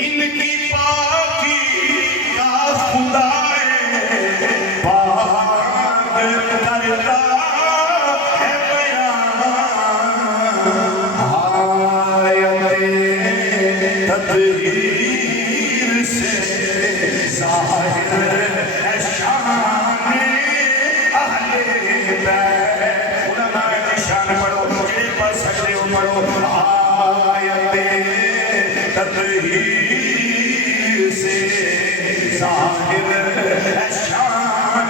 इनकी पाकी का खुदा पाक करता है बयान आयते तदहीर से ज़ाहिर है शान अहले बैत। उलमाए की शान पढ़ो, मुझे पढ़ सकते हो पढ़ो। आयते तदहीर से ज़ाहिर है शान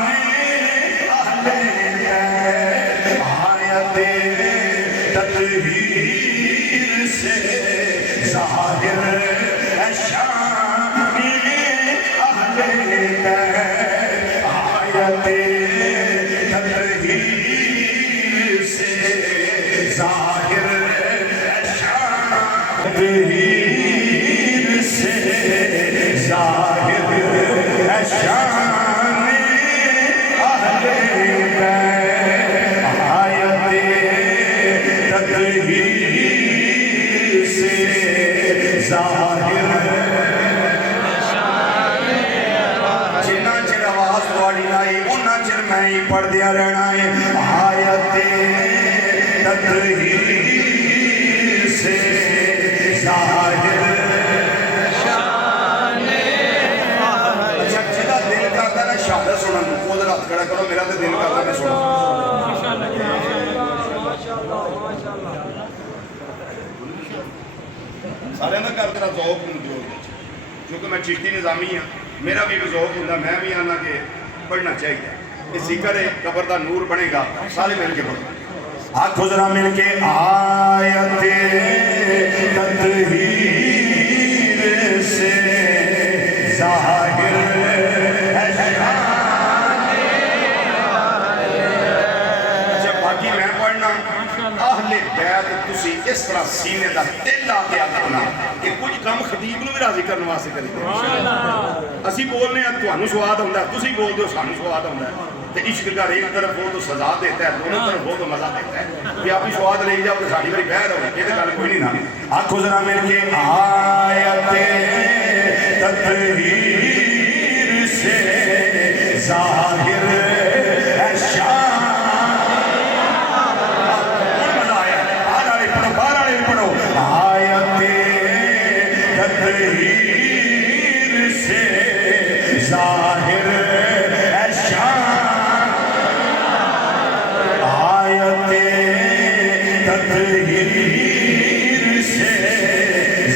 अहले बैत। आयते तदहीर से ज़ाहिर है शान अहले बैत। आयते तदहीर से ज़ाहिर है शान तदहीर से ज़ाहिर है शान अहले बैत। आयते तदहीर से ज़ाहिर जिन्ना चिर आवाज़ तुहाडी आई उन्ना चिर मैं ही पढ़दिया रहना है। आयते तदहीर से ज़ाहिर शहादत सुनन को हाथ खड़ा करो, मेरा तो दिल करता मैं सुना। सारे का घर तेरा ज़ौक जो क्योंकि मैं चीटी निज़ामी हाँ, मेरा भी ज़ौक होता, मैं भी आना कि पढ़ना चाहिए। इस जिक्र है कब्र का नूर बनेगा, सारे मिल के पढ़ो। आखो जरा मिल के आयते तदहीर से ज़ाहिर है शान। जब बाकी मैं पढ़ना अहले बैत तुसी इस तरह सीने का दिल ला के आखना कि कुछ काम खतीब नूं भी राजी करने वास्ते करीदे। असी बोलने तुहानू स्वाद आउंदा, तुसी बोलदे हो सानू स्वाद आउंदा। तो इश्क का एक तरफ हो तो सजा देता है, दोनों तरफ हो तो मजा देता है। कि आप ही स्वाद ले जाओ तो साड़ी बारी बहर हो, ये तो गल कोई नहीं ना। आखो जरा मिल के आयते तदहीर से ज़ाहिर है शान। मजा आया, बाहर वाले पढ़ो, बाहर वाले भी पढ़ो। आयते तदहीर से ज़ाहिर है शान। तदहीर से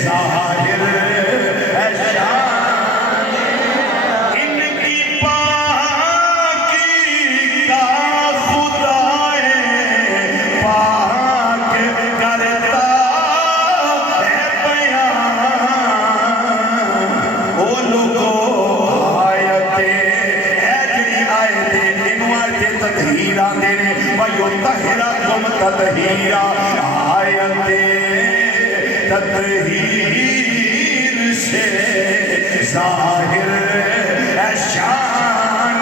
ज़ाहिर है शान। इनकी पाकी का खुदाए पाक करता है बयान। ओ लोगो आयते है जिहड़ी आयते इनू आयते तदहीर आंदे ने वायो तहरा तुम तदहीरा। आयते तदहीर से ज़ाहिर है शान।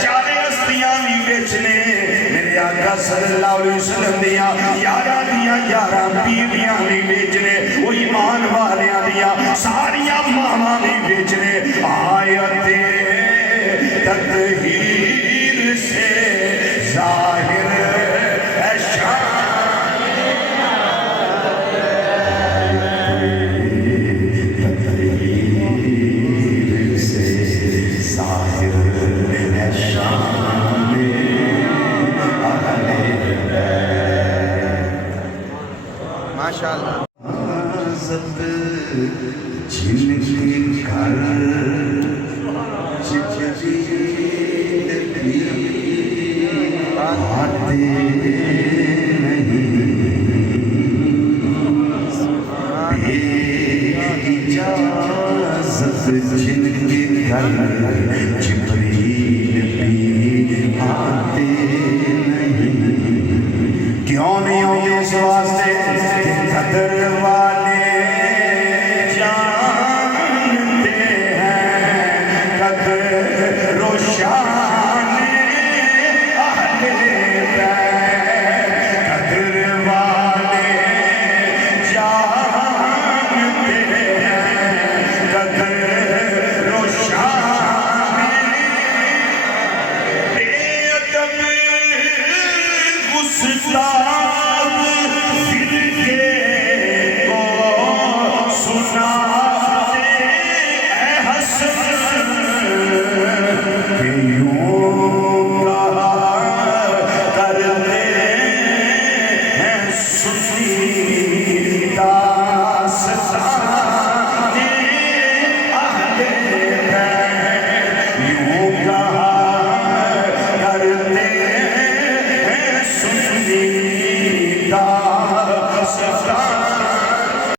चारे हस्तियां भी बेचने मेरे आका सल्लल्लाहु अलैहि वसल्लम दियां यारां दियां 11 बीवियां भी बेचने, वो ईमान वालियां दियां सारियां मावां भी बेचने। आयते तदहीर से ज़ाहिर है शान। तदहीर से ज़ाहिर है शान अहले बैत। माशाअल्लाह। जिनके घर आते